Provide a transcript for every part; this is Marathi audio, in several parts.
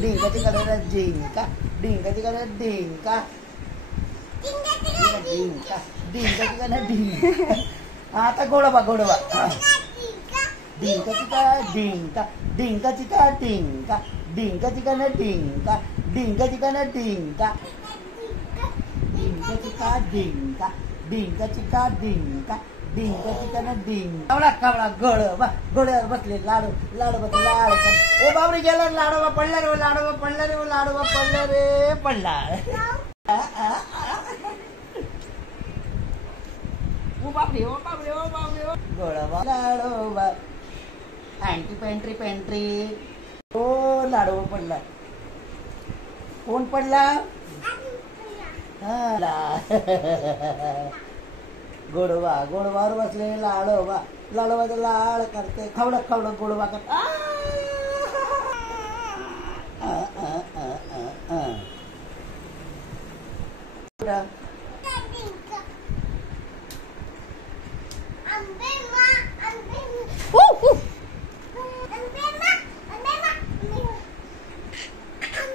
डिंका चिका डिंका डिंका चिका डिंका डिंका डिंका चिका डिंका. आता गोडवा गोडवा. डिंका चिका डिंका डिंका चिका डिंका डिंका चिका डिंका डिंका चिका डिंका डिंका चिका डिंका डिंका चिका डिंका डिंका चिका डिंका. कावळा कावळा गोडवा गोड्यावर बसले लाडू लाडू बसले लाडू. ओ बाबरे गेला लाडोबा पडला रे लाडोबा पडला रे लाडोबा पडला रे पडला. ओ बापरे ओ बापरे ओ बापरे गोडवा लाडोबा अँटी पेंट्री पेंट्री. ओ लाडोबा पडला. कोण पडला? गोडवा गोडवावर बसले लाडोबा लाडोबाचा लाड करते खवडक खवडक गोडवा करते.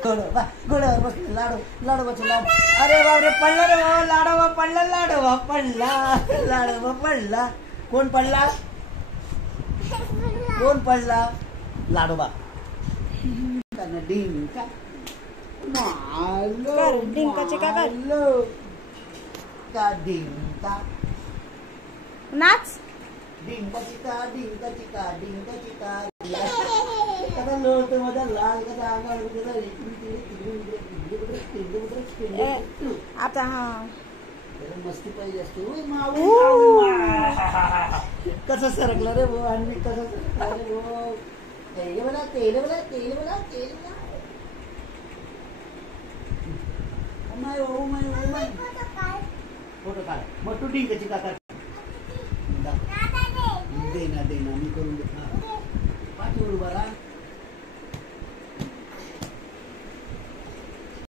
गोडवा गोडवावर बसले लाडू लाडोबाचे लाड. अरे बापरे पडला रे भाऊ लाडोबा पडला लाडोबा पडला लाडोबा पडला. कोण पडला? कोण पडला? लाडोबा. डिंका डिंकाचे काय कर का डिंका नाच. डिंका चिका डिंका चिका डिंका चिका. कसा लोळतो माझा लाल कसा अंगावर आता. हा मस्ती पाहिजे असते. कसं सरकला रे भाऊ आणि कसं सरकला रे भाऊ. तेल बोला तेल बोला तेल बोला तेल बोला. My oh my oh my photo काढ मग तू डिंकाची का काढ. देना देना मी करून देणार. पाठीवर उभा राहा.